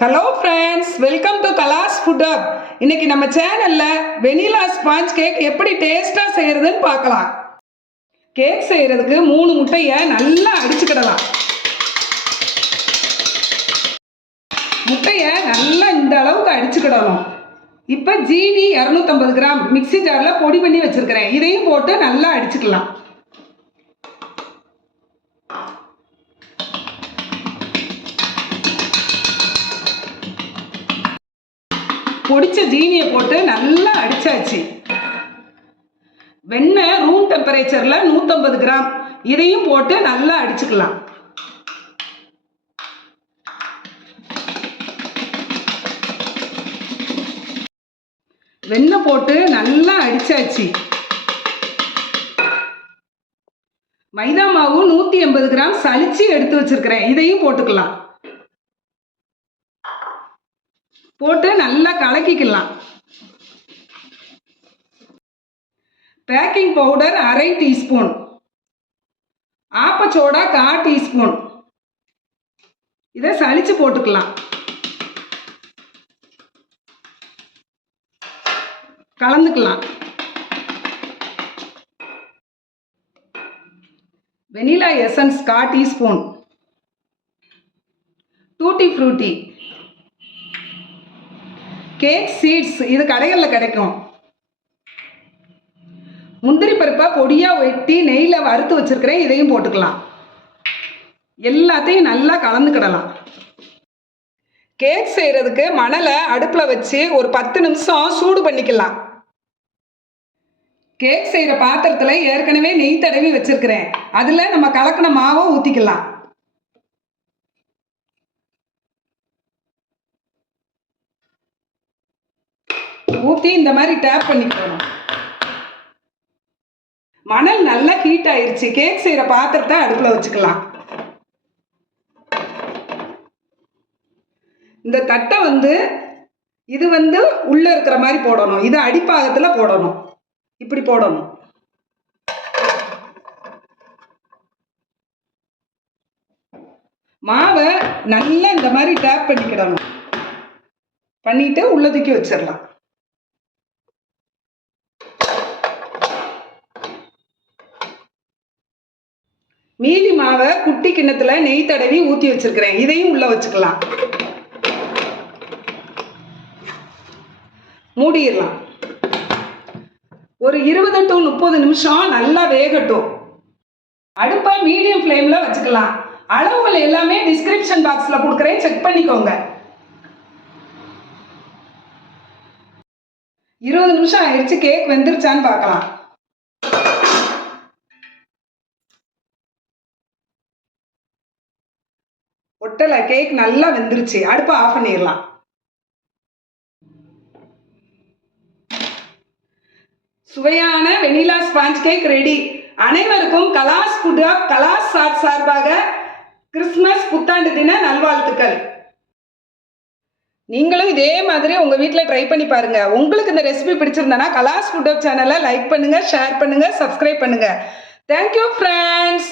Hello friends welcome to Kala's food hub இன்னைக்கு நம்ம சேனலில் வெனிலா ஸ்பாஞ்ச் கேக் எப்படி டேஸ்ட்டாக செய்கிறதுன்னு பார்க்கலாம். கேக் செய்கிறதுக்கு மூணு முட்டையை நல்லா அடிச்சுக்கிடலாம். முட்டையை நல்லா இந்த அளவுக்கு அடிச்சுக்கிடணும். இப்போ ஜீனி இரநூத்தம்பது கிராம் மிக்ஸி ஜாரில் பொடி பண்ணி வச்சுருக்கிறேன். இதையும் போட்டு நல்லா அடிச்சுக்கலாம். பொடிச்ச ஜீனியை போட்டு நல்லா அடிச்சாச்சு. வெண்ணெய் ரூம் டெம்பரேச்சரில் நூற்றம்பது கிராம். இதையும் போட்டு நல்லா அடிச்சுக்கலாம். வெண்ணெய் போட்டு நல்லா அடிச்சாச்சு. மைதா மாவு நூற்றி எண்பது கிராம் சலிச்சு எடுத்து வச்சிருக்கிறேன். இதையும் போட்டுக்கலாம். போட்டு நல்லா கலக்கிக்கலாம். பேக்கிங் பவுடர் அரை டீஸ்பூன். ஆப்பச்சோடா கா டீஸ்பூன். இதை சளிச்சு போட்டுக்கலாம். கலந்துக்கலாம். வெனிலா எசன்ஸ் கா teaspoon. Tutti frutti. Cake seeds இது கடைகளில் கிடைக்கும். முந்திரி பருப்பை பொடியாக வெட்டி நெய்யில் வறுத்து வச்சுருக்கிறேன் இதையும் போட்டுக்கலாம். எல்லாத்தையும் நல்லா கலந்துக்கிடலாம். கேக் செய்கிறதுக்கு மணலை அடுப்பில் வச்சு ஒரு பத்து நிமிஷம் சூடு பண்ணிக்கலாம். கேக் செய்கிற பாத்திரத்தில் ஏற்கனவே நெய் தடவி வச்சுருக்கிறேன். அதில் நம்ம கலக்கின மாவை ஊற்றிக்கலாம் ஊற்றி இந்த மாதிரி டேப் பண்ணிக்கணும் மணல் நல்லா ஹீட் ஆயிருச்சு. கேக் செய்கிற பாத்திரத்தை அடுப்பில் வச்சுக்கலாம். இந்த தட்டை வந்து இது வந்து உள்ளே இருக்கிற மாதிரி போடணும். இது அடிப்பாகத்தில் போடணும். இப்படி போடணும். மாவை நல்லா இந்த மாதிரி டேப் பண்ணிக்கிடணும். பண்ணிட்டு உள்ள தூக்கி வச்சிடலாம். மீதி மாவை குட்டி கிண்ணத்துல நெய் தடவி ஊற்றி வச்சிருக்கிறேன். இதையும் உள்ள வச்சுக்கலாம். மூடிடலாம். ஒரு இருபது டு முப்பது நிமிஷம் நல்லா வேகட்டும். அடுப்பை மீடியம் ஃப்ளேமில் வச்சுக்கலாம். அளவுகள் எல்லாமே டிஸ்கிரிப்ஷன் பாக்ஸில் கொடுக்குறேன். செக் பண்ணிக்கோங்க. இருபது நிமிஷம் ஆயிடுச்சு. கேக் வெந்துருச்சான்னு பார்க்கலாம். ஒட்டலை கேக் நல்லா வெந்துருச்சு. அடுப்பை ஆஃப் பண்ணிடலாம். சுவையான வெனிலா ஸ்பாஞ்ச் கேக் ரெடி அனைவருக்கும் கலாஸ் ஃபுட் கலாஸ் சாட் சார்பாக கிறிஸ்மஸ் புத்தாண்டு தின நல்வாழ்த்துக்கள். நீங்களும் இதே மாதிரி உங்கள் வீட்டில் ட்ரை பண்ணி பாருங்கள் உங்களுக்கு இந்த ரெசிபி பிடிச்சிருந்தனா கலாஸ் ஃபுட் சேனலை லைக் பண்ணுங்கள் ஷேர் பண்ணுங்கள் சப்ஸ்கிரைப் பண்ணுங்கள் தேங்க்யூ ஃப்ரெண்ட்ஸ்